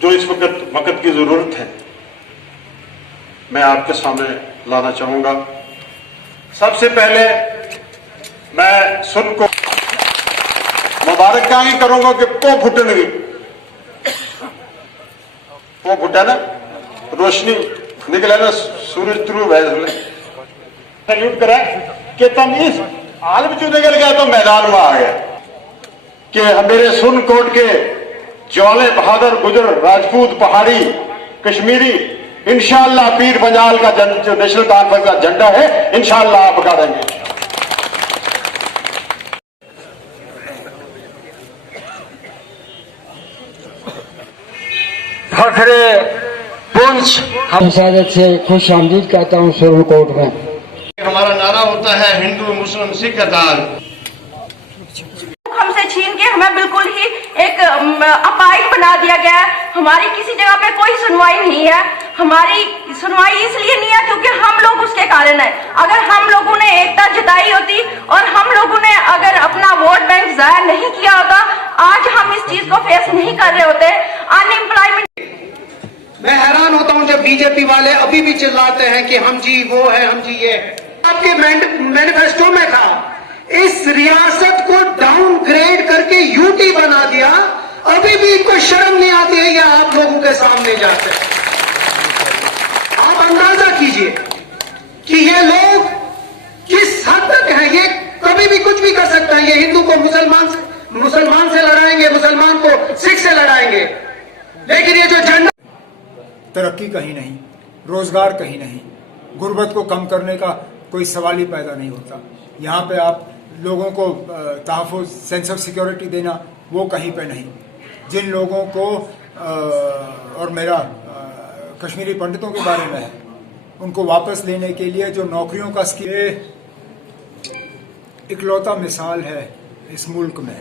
जो इस वक्त की जरूरत है मैं आपके सामने लाना चाहूंगा। सबसे पहले मैं सुन को मुबारकबादी करूंगा कि पो फुटनगी पो फुटा ना रोशनी निकले ना सूरज थ्रू वैसे सल्यूट करा कि तुम इस आलम चू निकल गया तो मैदान में आ गया कि मेरे सुन कोट के ज्वाले बहादुर गुजर राजपूत पहाड़ी कश्मीरी इंशाअल्लाह पीर पंजाल का जो नेशनल कॉन्फ्रेंस का झंडा है इंशाअल्लाह आप बगा देंगे। फखरे पुंछ हिफाजत से खुश आमदीद कहता हूँ सुरन कोट में। हमारा नारा होता है हिंदू मुस्लिम सिख अकाल। हमसे छीन के हमें बिल्कुल ही एक अपाहिज बना दिया गया है। हमारी किसी जगह पे कोई सुनवाई नहीं है। हमारी सुनवाई इसलिए नहीं है क्योंकि हम लोग उसके कारण है। अगर हम लोगों ने एकता जताई होती और हम लोगों ने अगर अपना वोट बैंक जाया नहीं किया होता, आज हम इस चीज को फेस नहीं कर रहे होते। अनएम्प्लॉयमेंट मैं हैरान होता हूं जब बीजेपी वाले अभी भी चिल्लाते हैं कि हम जी वो है, हम जी ये है। आपके मैनिफेस्टो में था इस रियासत को डाउनग्रेड करके यूटी बना दिया। अभी भी इनको शर्म नहीं आती है या आप लोगों के सामने जाते हैं। आप अंदाजा कीजिए कि ये लोग किस हद तक हैं। ये कभी भी कुछ भी कर सकते हैं। ये हिंदू को मुसलमान से लड़ाएंगे, मुसलमान को सिख से लड़ाएंगे, लेकिन ये जो झंडा तरक्की कहीं नहीं, रोजगार कहीं नहीं, गुर्बत को कम करने का कोई सवाल ही पैदा नहीं होता। यहाँ पे आप लोगों को तहफ़्फ़ुज़ सेंस ऑफ सिक्योरिटी देना वो कहीं पे नहीं। जिन लोगों को और मेरा कश्मीरी पंडितों के बारे में है, उनको वापस लेने के लिए जो नौकरियों का स्कीम इकलौता मिसाल है इस मुल्क में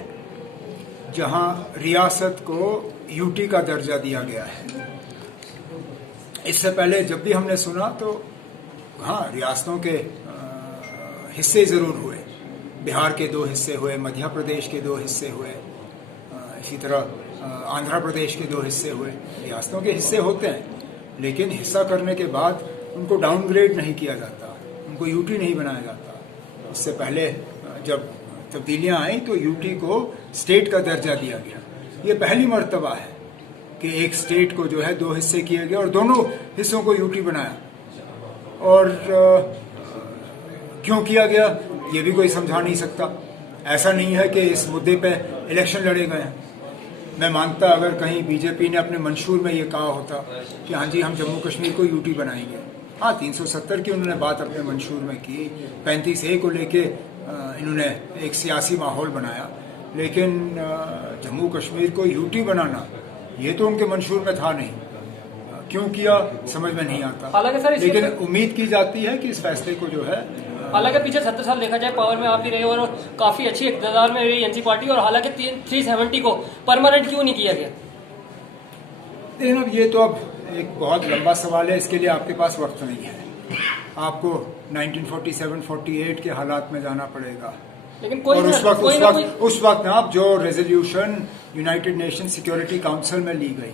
जहाँ रियासत को यूटी का दर्जा दिया गया है। इससे पहले जब भी हमने सुना तो हाँ रियासतों के हिस्से ज़रूर हुए। बिहार के 2 हिस्से हुए, मध्य प्रदेश के 2 हिस्से हुए, इसी तरह आंध्र प्रदेश के 2 हिस्से हुए। रियासतों के हिस्से होते हैं, लेकिन हिस्सा करने के बाद उनको डाउनग्रेड नहीं किया जाता, उनको यूटी नहीं बनाया जाता। इससे पहले जब तब्दीलियां आई तो यूटी को स्टेट का दर्जा दिया गया। ये पहली मर्तबा है कि एक स्टेट को जो है 2 हिस्से किए गए और दोनों हिस्सों को यूटी बनाया। और क्यों किया गया ये भी कोई समझा नहीं सकता। ऐसा नहीं है कि इस मुद्दे पे इलेक्शन लड़े गए हैं। मैं मानता अगर कहीं बीजेपी ने अपने मंशूर में ये कहा होता कि हाँ जी हम जम्मू कश्मीर को यूटी बनाएंगे। हाँ 370 की उन्होंने बात अपने मंशूर में की, 35A को लेके इन्होंने एक सियासी माहौल बनाया, लेकिन जम्मू कश्मीर को यूटी बनाना ये तो उनके मंशूर में था नहीं। क्यों किया समझ में नहीं आता। हालांकि सर लेकिन उम्मीद की जाती है कि इस फैसले को जो है, हालांकि पीछे 70 साल देखा जाए पावर में आप भी रहे और काफी अच्छी इक़्तिदार में रही एनसी पार्टी, और हालांकि 370 को परमानेंट क्यों नहीं किया गया? लेकिन अब ये तो अब एक बहुत लंबा सवाल है, इसके लिए आपके पास वक्त नहीं है। आपको 1947-48 के हालात में जाना पड़ेगा। लेकिन कोई और उस वक्त आप जो resolution United nation security council में ली गई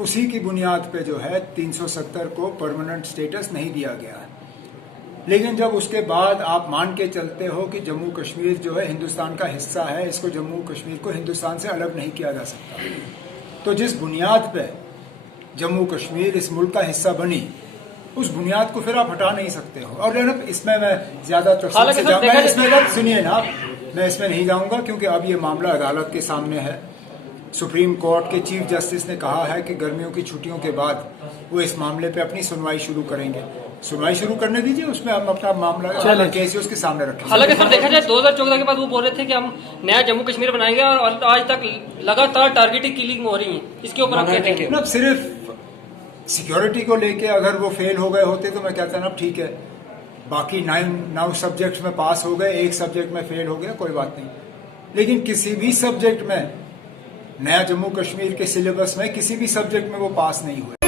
उसी की बुनियाद पे जो है 370 को परमानेंट स्टेटस नहीं दिया गया। लेकिन जब उसके बाद आप मान के चलते हो कि जम्मू कश्मीर जो है हिंदुस्तान का हिस्सा है, इसको जम्मू कश्मीर को हिंदुस्तान से अलग नहीं किया जा सकता, तो जिस बुनियाद पे जम्मू कश्मीर इस मुल्क का हिस्सा बनी उस बुनियाद को फिर आप हटा नहीं सकते हो। और इसमें मैं ज्यादा सुनिए ना, मैं इसमें नहीं जाऊंगा क्योंकि अब ये मामला अदालत के सामने है। सुप्रीम कोर्ट के चीफ जस्टिस ने कहा है कि गर्मियों की छुट्टियों के बाद वो इस मामले पे अपनी सुनवाई शुरू करेंगे। सुनवाई शुरू करने दीजिए, उसमें हम अपना मामला केस उसके सामने रखेंगे। हालांकि सर देखा जाए 2014 के बाद वो बोल रहे थे कि हम नया जम्मू कश्मीर बनाएंगे और आज तक लगातार टारगेटेड किलिंग हो रही है। इसके ऊपर आप क्या कहेंगे? मतलब सिर्फ सिक्योरिटी को लेके अगर वो फेल हो गए होते तो मैं कहता ना ठीक है, बाकी 9 सब्जेक्ट में पास हो गए, एक सब्जेक्ट में फेल हो गया, कोई बात नहीं। लेकिन किसी भी सब्जेक्ट में नया जम्मू कश्मीर के सिलेबस में किसी भी सब्जेक्ट में वो पास नहीं हुए।